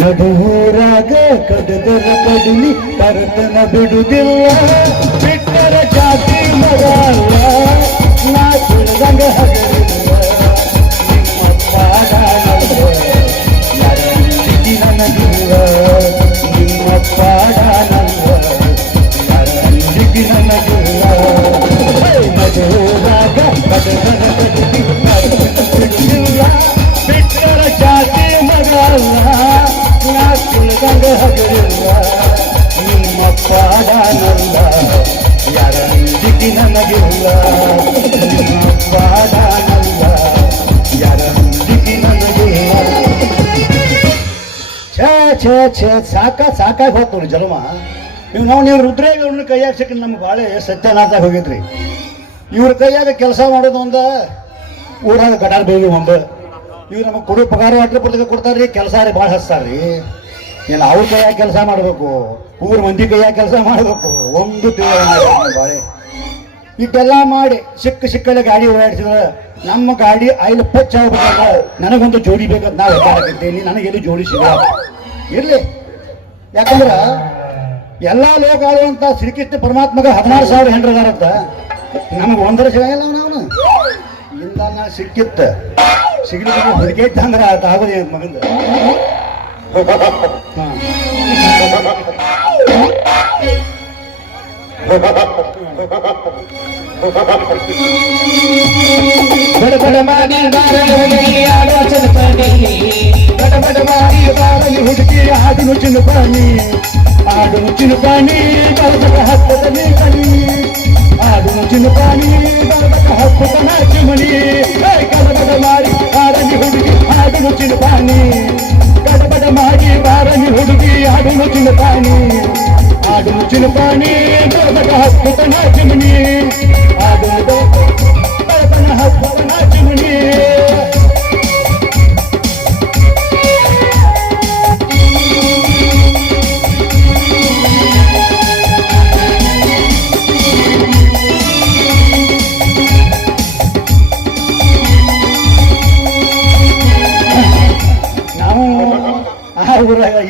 ನಡುವೂರಾಗ ಕಡದರ ಕಡಿಲಿ ಕರತನ ಬಿಡುದಿಲ್ಲ ಬಿಟ್ಟರ ಜಾತಿ ಮಗ ಅಲ್ಲ ನಾ ತಿಳಿದಂಗ ಹಗರಿಲ್ಲ ನಿಮ್ಮ ಪಾಡಾನಲ್ಲ ಯಾರಂಜಿಗಿ ನನಗಿಲ್ಲ ನಿಮ್ಮ ಪಾಡಾನಲ್ಲ ಯಾರಂಜಿಗಿ ನನಗಿಲ್ಲ ನಡುವೂರಾಗ ಕಡದರ ಕಡಿಲಿ ಕರತನ ಬಿಡುದಿಲ್ಲ ಬಿಟ್ಟರ ಜಾತಿ ಮಗ ಅಲ್ಲ ನಾ ತಿಳಿದಂಗ ಹಗರಿಲ್ಲ ನಿಮ್ಮ ಪಾಡಾನಲ್ಲ ಯಾರಂಜಿಗಿ ನನಗಿಲ್ಲ ನಿಮ್ಮ ಪಾಡಾನಲ್ಲ ಯಾರಂಜಿಗಿ ನನಗಿಲ್ಲ ಸಾಕಾಗಿ ಹೋಗ್ತವ್ರಿ ಜನ್ಮ ನೀವು ರುದ್ರೇ ಇವ್ರನ್ನ ಕೈಯಾಗ ಸಿಕ್ಕ ನಮ್ಗೆ ಭಾಳ ಸತ್ಯನಾಥ ಹೋಗಿದ್ರಿ ಇವ್ರ ಕೈಯಾಗ ಕೆಲಸ ಮಾಡೋದು ಒಂದ ಊರಾಗ ಗಟಾರ ಬೇಗಿ ಒಂದು ಇವ್ರು ನಮಗೆ ಕೊಡೋ ಪಗಾರ ಅಟ್ಲೆ ಪುಸ್ತಕ ಕೊಡ್ತಾರ್ರಿ ಕೆಲಸ ರೀ ಭಾಳ ಹಚ್ತಾರ್ರಿ ಏನು ಅವ್ರ ಕೈಯಾಗ ಕೆಲಸ ಮಾಡಬೇಕು ಊರ ಮಂದಿ ಕೈಯಾಗ ಕೆಲಸ ಮಾಡಬೇಕು ಒಂದು ಬಾಳೆ ಇಟ್ಟೆಲ್ಲ ಮಾಡಿ ಸಿಕ್ಕಲ್ಲಿ ಗಾಡಿ ಓಡಾಡಿಸಿದ್ರೆ ನಮ್ಮ ಗಾಡಿ ಐದು ಪಚ್ಚ ಆಗ್ಬೇಕಂತ ನನಗೊಂದು ಜೋಡಿ ಬೇಕಂತ ನಾವು ಹೆದ್ದಾಡಕತ್ತೀನಿ ನನಗೆಲ್ಲಿ ಜೋಡಿಸಿಲ್ಲ ಇರಲಿ ಯಾಕಂದ್ರೆ ಎಲ್ಲ ಲೋಕ ಆಳುವಂತ ಶ್ರೀಕೃಷ್ಣ ಪರಮಾತ್ಮಗ 16,000 ಹೆಂಡ್ರದಾರಂತ ನಮಗೆ ಒಂದರ ಸಿಗಲ್ಲ ನಾವು ಇಂದ ನಾ ಸಿಕ್ಕಿತ್ತ ಸಿಗ್ಲಿಕ್ಕೆ ಹುಡುಕೈತೆ ಅಂದ್ರೆ ಆತ ಆಗೋದೇ ಅಂತ ಮಗಂದ ಬಡಬಡ ಮಾಡಿ ಆಲೋಚನೆ ಬನ್ನಿ ಬಡಬಡ ಮಾಡಿ ಬಾರಲಿ ಹುಡುಕಿ ಆಡುನು ಚಿನುಪಾನಿ ಆಡುನು ಚಿನುಪಾನಿ ಬಡಬಡ ಹತ್ತದಲ್ಲಿ ಬನ್ನಿ ಆಡುನು ಚಿನುಪಾನಿ ಬಡಬಡ ಹತ್ತದ ನಾಚುಮಣಿ ಗಡಬಡ ಮಾಡಿ ಬಾರಲಿ ಹುಡುಗಿ ಆಡುನು ಚಿನುಪಾನಿ ಗಡಬಡ ಮಾಡಿ ಬಾರಲಿ ಹುಡುಗಿ ಆಡುನು ಚಿನುಪಾನಿ ಆಡುನು ಚಿನುಪಾನಿ ಬಡಬಡ ಹತ್ತದ ನಾಚುಮಣಿ ಆಡುನು ಬಡಬಡ ಹತ್ತದ ನಾಚುಮಣಿ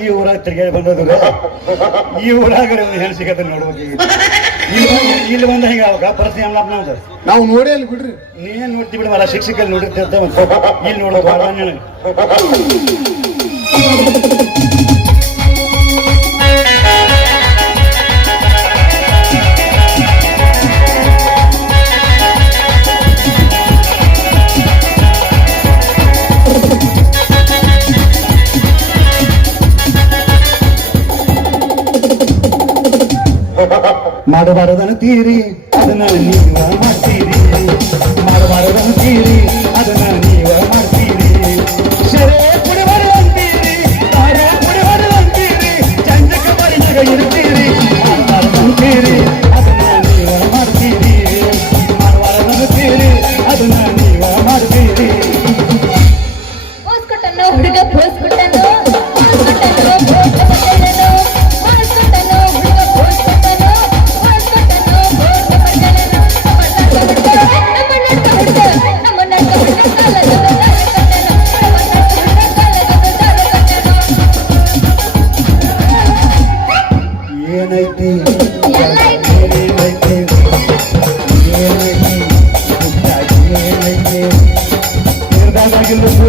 ಈ ಊರಾಗ ತಿರ್ಗಾಡಿ ಬಂದದ್ರ ಈ ಊರಾಗ ಹೆಣ್ಣು ಸಿಗತ್ತೆ ನೋಡ್ಬೇಕು ಇಲ್ಲಿ ಬಂದ ಹಿಂಗ ಪರಿಸ್ಥಿತಿ ಅಲ್ಲ ನಾವು ನೋಡಿ ಅಲ್ಲಿ ಬಿಡ್ರಿ ನೀನ್ ನೋಡ್ತಿ ಬಿಡವಲ್ಲ ಶಿಕ್ಷಕಲ್ಲಿ ನೋಡಿರ್ತಿರ್ತ ಇಲ್ಲಿ ನೋಡೋ ಬಾಳ ಮಾಡಬಾರದನ್ನು ತೀರಿ ಅದನ್ನ ನೀವ ಮಾಡ್ತೀರಿ ಮಾಡಬಾರದನ್ನು ತೀರಿ ಅದನ್ನ ನೀವ ಮಾಡ್ತೀರಿ ಶರೇ ಕುಡಿಬಾರದಂತೀರಿ ತಾರೇ ಕುಡಿಬಾರದಂತೀರಿ ಚಂದಕ ಪರಿಜಗ ಇರ್ತೀರಿ ಮಾಡಬಾರದನ್ನು ತೀರಿ ಅದನ್ನ ನೀವ ಮಾಡ್ತೀರಿ ಮಾಡಬಾರದನ್ನು ತೀರಿ ಅದನ್ನ ನೀವ ಮಾಡ್ತೀರಿ ಹುಡುಗ ಏನೈತಿ ತೀರ್ದಾಗಿಲ್ಲದು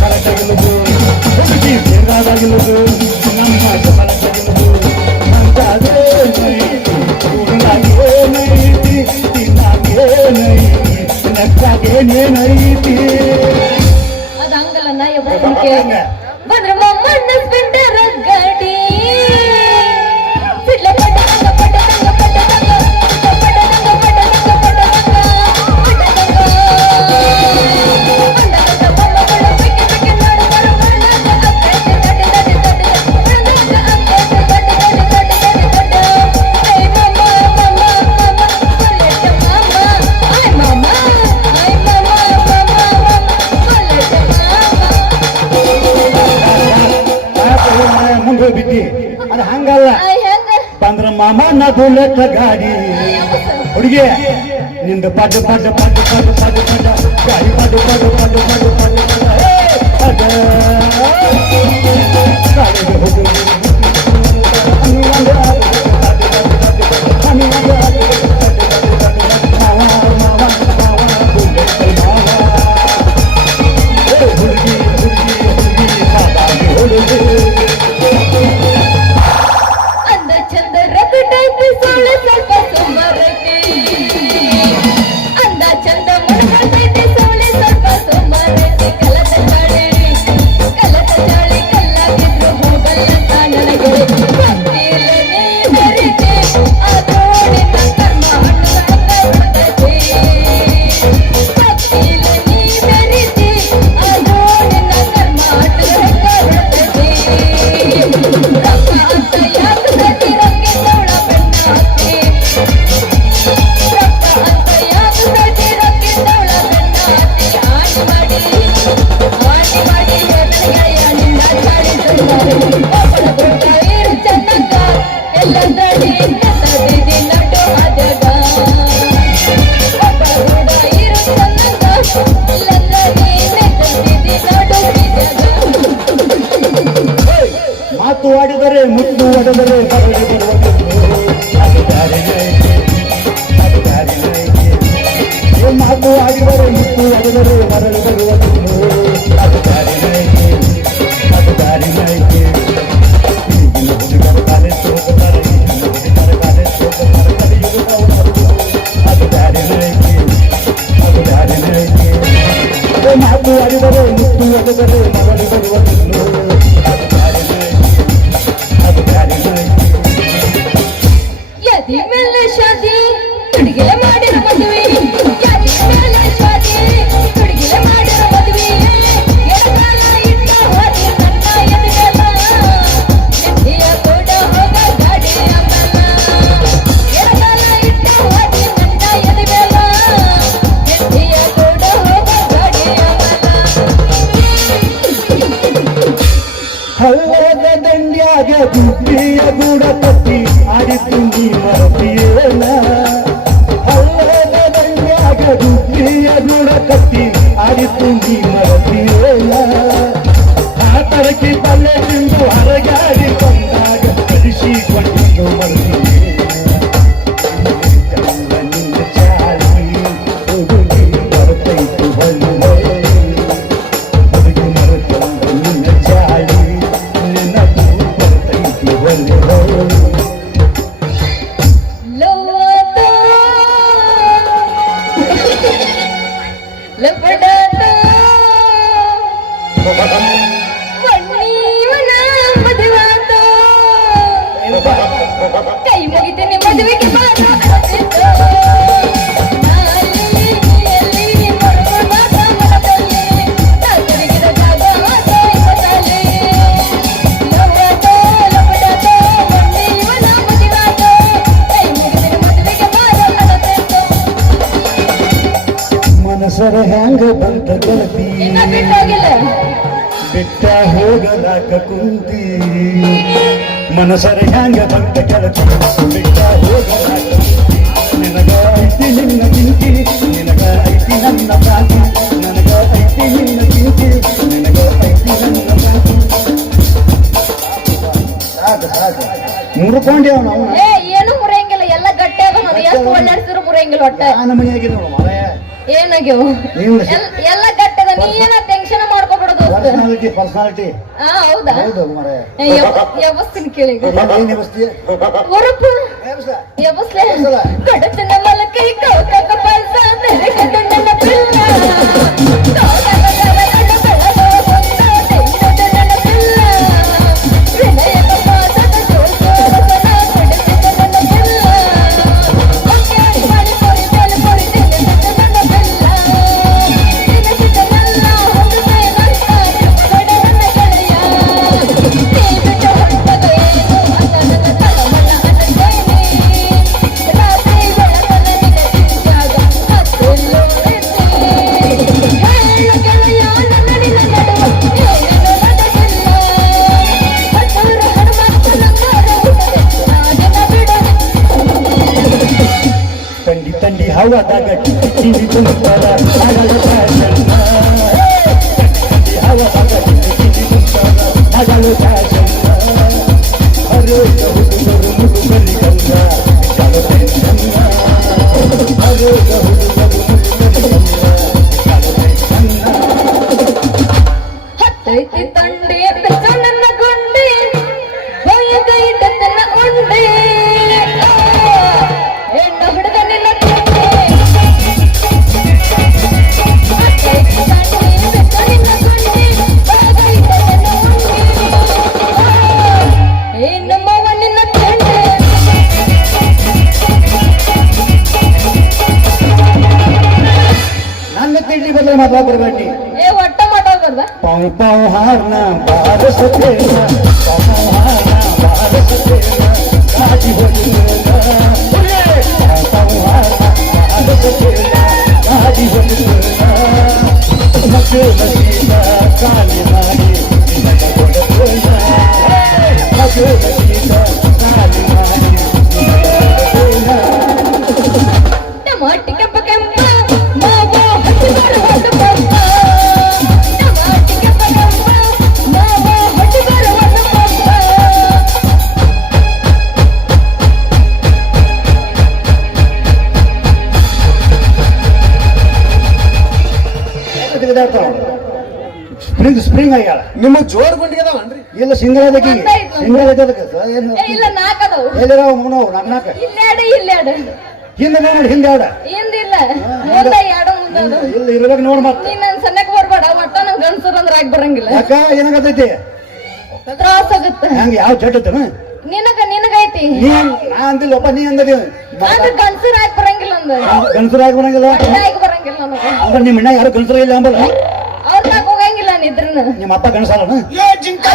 ಕರೆಕ್ಟಾಗಿಲ್ಲದು ಹುಡುಗಿ ತೀರ್ದಾಗಿಲ್ಲದು ನಮ್ಮ ಕರೆಕ್ಟಾಗಿಲ್ಲದು ನಂತಾಗೇನೈತಿ ತಿನ್ನಾಗೇನೈತಿ ನೆಕ್ಕಾಗೇನೇನೈತಿ ಅದಂಗಲ್ಲ ಬಂದ್ರ ಮಮ್ಮಣ್ಣ ಸ್ಪೆಂಡರ್ ಗಾಡಿ ಬಿದ್ದಿ ಅದು ಹಂಗಲ್ಲ ಬಂದ್ರ ಮಾಮ ನಾ ಬುಲೆಟ್ ಗಾಡಿ ಹುಡುಗಿ ನಿಂದ ಪಡ್ಡ ಪಡ್ಡ ಪಡ್ಡ ಪಡ್ಡ ಪಡ್ಡ ಪಡ್ಡ ಗಾಡಿ ಪಡ್ಡ ಪಡ್ಡ ಪಡ್ಡ ಪಡ್ಡ ಪಡ್ಡ ಪಡ್ಡ ಇರು ಚನ್ನಂಗ ಎಲ್ಲಂದ್ರಲ್ಲಿ ತದಿದಿ ನಡು ಅದಗ ಒಬ್ಬ ಇರು ಚನ್ನಂಗ ಎಲ್ಲಂದ್ರಲ್ಲಿ ತದಿದಿ ನಡು ಮಾತು ಆಡಿದರೆ ಮುತ್ತು ಒಡೆದರೆ ಮರಳಿ ಬರುವುದು ಅದು ದಾರಿನೇ ಅದು ದಾರಿನೇ ಮಾತು ಆಡಿದರೆ ಮುತ್ತು ಒಡೆದರೆ ಮರಳಿ ಬರುವುದು ಅದು ದಾರಿನೇ ಅದು ದಾರಿನೇ ಈಗಿನ ಹುಡುಗರು ಕಾಲೇಜ್ ಹೋಗುತ್ತಾರೆ ಈಗಿನ ಹುಡುಗರು ಕಾಲೇಜ್ ಹೋಗುತ್ತಾರೆ ಕಲಿಯುವುದು ಅದು ದಾರಿನೇ ಅದು ದಾರಿನೇ ಮಾತು ಆಡಿದರೆ ಮುತ್ತು ಒಡೆದರೆ ಮರಳಿ ಬರುವುದು ಅದು ದಾರಿನೇ ಅದು ದಾರಿನೇ ಯದಿ ಮೇಲೆ ಶಾದಿ ಹುಡುಗಿಲೆ ಮಾಡಿರೋ ಮದುವೆ ಯದಿ ಮೇಲೆ ಶಾದಿ ಹುಡುಗಿಲೆ ಮಾಡಿರೋ ಮದುವೆ ಎಡಗಾಲ ಇಟ್ಟ ಹೋದಿ ನನ್ನ ಎದೆಗೆಲ್ಲ ಎದೆಯ ಕೂಡ ಹೋಗ ಗಾಡಿಯ ಮಲ್ಲ ಎಡಗಾಲ ಇಟ್ಟ ಹೋದಿ ನನ್ನ ಎದೆಗೆಲ್ಲ ಎದೆಯ ಕೂಡ ಹೋಗ ಗಾಡಿಯ ಮಲ್ಲ ಹಳ್ಳದ ದಂಡ್ಯಾಗ ಗುಬ್ಬಿಯ ಗೂಡ ಕಟ್ಟಿ ಆಡಿತು ನೀ ಮರತಿಯೇನ ಹಳ್ಳದ ದಂಡ್ಯಾಗ ಗುಬ್ಬಿಯ ಗೂಡ ಕಟ್ಟಿ ಆಡಿತು ನೀ ಮರತಿಯೇನ ಆ ತರಕಿ ತಲೆ ತಿಂದು ಹರಗಾಡಿ ಬಂದಾಗ ಕಲಿಸಿಕೊಂಡಿದ್ದು ಮರತಿಯೇನ ನಿನ್ನ ಚಾಳಿ ಹುಡುಗಿ ಬರ್ತೈತು ಹೊಳ್ಳೆ ಹುಡುಗಿ ಮರತಂದ ನಿನ್ನ ಚಾಳಿ ನೆನಪು ಬರ್ತೈತಿ ಹೊಳ್ಳೆ ಲೋತ ಲಪಡತ ವನ್ನೀವನ ಮದುವಾತ ಕೈ ಮುಗಿತೀನಿ ಮದುವೆಗೆ ಬಾರೋ ಅಂತಿತ್ತು ನಾಲಿಗೆಯಲ್ಲಿ ಮರುಳು ಮಾತ ಮನದಲ್ಲಿ ನಾಲ್ಕರಿಗಿದ ಜಾಗ ಆತ ಇವತ್ತಲ್ಲಿ ಲೋತ ಲಪಡತ ವನ್ನೀವನ ಮದುವಾತ ಕೈ ಮುಗಿತೀನಿ ಮದುವೆಗೆ ಬಾರೋ ಅಂತಿತ್ತು ಮನಸರ ಹ್ಯಾಂಗ ಬಂತ ಗೆಳತಿ ಇನ್ನ ಬಿಟ್ಟೋಗಿಲ್ಲ ಬಿಟ್ಟ ಹೋಗಲಾಕ ಕುಂತಿ ಮನಸರ ಹ್ಯಾಂಗ ಬಂತ ಗೆಳತಿ ಬಿಟ್ಟ ಹೋಗಲಾಕ ಕುಂತಿ ನಿನಗ ಐತಿ ನಿನ್ನ ಚಿಂತಿ ನಿನಗ ಐತಿ ನನ್ನ ಪ್ರಾತಿ ನನಗ ಐತಿ ನಿನ್ನ ಚಿಂತಿ ನಿನಗ ಐತಿ ನನ್ನ ಪ್ರಾತಿ ಸಾಕು ಸಾಕು ಮುರ್ಕೊಂಡೇವ ನಾವು ಏ ಏನು ಮುರಿಯಂಗಿಲ್ಲ ಎಲ್ಲ ಗಟ್ಟಿ ಆಗೋದು ಎಷ್ಟು ಒಳ್ಳಾಡ್ಸಿದ್ರು ಮುರಿಯಂಗಿಲ್ಲ ಒಟ್ಟ ನಾನು ಮನೆಯಾಗಿದ್ದು ನೋಡು ಮಾರಾಯ ಏನಾಗ್ಯವ ನೀವು ಎಲ್ಲ ಗಟ್ಟದ ನೀ ಏನ ಟೆನ್ಷನ್ ಮಾಡ್ಕೊಬಿಡು ದೋಸ್ತ ಪರ್ಸನಾಲಿಟಿ ಹಾ ಹೌದಾ ಹೌದು ಮಾರಾಯ ಎಬ್ಬಸ್ತೀನಿ ಕೇಳಿ ಏನ್ ವ್ಯವಸ್ಥೆ ಹೊರಪ್ಪ ಎಬ್ಬಸ್ಲೆ ಕಡತನ ಮಲಕೈ ಕೌತಕ ಪಲ್ಸ ತೆರೆ ಕಟ್ಟನ ಪಿಲ್ಲ ಕೌತಕ ಕವನ ಬೆಳಗೋ ಬಂದ ತೆಯ್ಯದ ನನ್ನ ಪಿಲ್ಲ ವಿನಯದ ಪಾದದ ಜೋಸೋರಸನ ಕಡತನ ನನ್ನ ಪಿಲ್ಲ ಒಕ್ಕೆ ಮಾಡಿ ಕೊರಿ ತೆಲೆ ಕೊರಿ ತೆಲೆ ನನ್ನ ಪಿಲ್ಲ ನಿನಸಿದ ನನ್ನ ಹೊಂದುತ್ತೆ ನನ್ನ ಕಡ ನನ್ನ ಗೆಳೆಯ ನೀ ಬಿಟ್ಟ ಹೊಂಟದ ಏನು ಅನ್ನದ ತಳಮಳ ಅನ್ನದೇನೆ ರಾತ್ರಿ ಬೆಳಕನ ನಿನಗಿದ್ದಾಗ ಹತ್ತಿಲ್ಲೋರೆತ್ತೆ ಹೇಳು ಗೆಳೆಯ ನನ್ನ ನಿನ್ನ ನಡುವ ಏನೇನು ನಡೆದಿಲ್ಲ ಹತ್ತೂರ ಹನುಮಂತನ ಕಾರ ಹುಟ್ಟದೆ ನಾನಿನ ಬಿಡದೆ ತಂಡಿ ತಂಡಿ ಹವಾದಾಗ ಟಿವಿ ತುಂಬ್ತಾರ ಆಗಲ ಫ್ಯಾಷನ್ ತಂಡಿ ಹವಾದಾಗ ಟಿವಿ ತುಂಬ್ತಾರ ಆಗಲ ಫ್ಯಾಷನ್ ಹರೋಗ ಹುಡುಗರು ಮುದುಗರಿ ಗಂಗ ಚಾಲೋ ಟೆನ್ಷನ್ ಹರೋಗ ಹುಡುಗರು ಮುದುಗರಿ ಗಂಗ ಚಾಲೋ ಟೆನ್ಷನ್ ಹತ್ತೈತಿ ತಂಡೆ ಬೆಚ್ಚ ನನ್ನ ಗುಂಡೆ ಹೋಯದ ಇಟ್ಟತನ ಉಂಡೆ ಹೆಣ್ಣು ಹುಡುಗ ನಿನ್ನ ಗುಂಡೆ ಹತ್ತೈತಿ ತಂಡೆ ಬೆಚ್ಚ ನಿನ್ನ ಗುಂಡೆ ಹೋಯದ ಇಟ್ಟತನ ಉಂಡೆ ಹೆಣ್ಣು ಮಾವ ನಿನ್ನ ತಂಡೆ ನನ್ನ ತಿಂಡಿ ಬದಲು ಮಾತಾಡ್ಬರ್ಬೇಡಿ ಏ ಒಟ್ಟ ಮಾಡೋದಲ್ವಾ ಪಾವ್ ಪಾವ್ ಹಾರ್ನ ಬಾರಸ ತೇನ ಪಾವ್ ಪಾವ್ ಹಾರ್ನ ಬಾರಸ ತೇನ ಕಾಜಿ ಹೊಡಿತೇನ ಪಾವ್ ಪಾವ್ ಹಾರ್ನ ಬಾರಸ ತೇನ ಕಾಜಿ ಹೊಡಿತೇನ ಮಕ್ಕಳ ಸೀತ ಕಾಲಿ ಮಾಡಿ ನಿನಗ ಕೊಡುತ್ತೇನ ಸ್ಪ್ರಿಂಗ್ ಆಗ್ಯಾಳ ನಿಮ್ಮ ಜೋಡ್ ಗುಂಡಿಗೆ ಅದಾವನ್ರಿ? ಇಲ್ಲ ಸಿಂಗಲ್ ಅದಕ್ಕೆ ಒಂದಾಯ್ತು. ಸಿಂಗಲ್ ಐತೆ ಅದಕ್ಕೆ ಏನು ಏ, ಇಲ್ಲ ನಾಲ್ಕದವು ಎಲ್ಲಿದಾವ ಮಗನವು ನಾಲ್ಕು ಇಲ್ಲಾಡು ಹಿಂದೆ ನೋಡಿ ಹಿಂದೆ ಆಡ ಹಿಂದಿಲ್ಲ ಮುಂದೆ ಎರಡು ಮುಂದದು ಇಲ್ಲಿ ಇರ್ಬೇಕು ನೋಡ್ ಮತ್ತೆ ನೀನ್ ನನ್ ಸಣ್ಣಕ್ ಬರ್ಬೇಡ ಒಟ್ಟ ನಮ್ ಗಂಡಸರ ಅಂದ್ರ ಆಗಿ ಬರಂಗಿಲ್ಲ ಯಾಕ ಏನಾಗತೈತಿ ತ್ರಾಸ ಆಗುತ್ತೆ ಹಂಗ ಯಾವ ಜಡ್ ಐತನ ನಿನಗೈತಿ ನೀನ್ ನಾ ಅಂದಿಲ್ಲಪ್ಪ ನೀ ಅಂದದಿ ಅಂದ್ರೆ ಗಂಡಸರ ಆಗಿ ಬರಂಗಿಲ್ಲ ಅಂದ ಗಂಡಸರಾಗಿ ಬರಂಗಿಲ್ಲ ಒಟ್ಟ ಆಗಿ ಬರಂಗಿಲ್ಲ ನನಗ ಅಂದ್ರೆ ನಿಮ್ಮ ಅಣ್ಣ ಯಾರು ಗಂಡಸರ ಇಲ್ಲ ಅಂಬಲ್ಲ ಅವ್ರನ್ನ ಹೋಗಂಗಿಲ್ಲ ನಿದ್ರನ ನಿಮ್ಮ ಅಪ್ಪ ಗಂಡಸಲ್ಲನ ಜಿಂಕ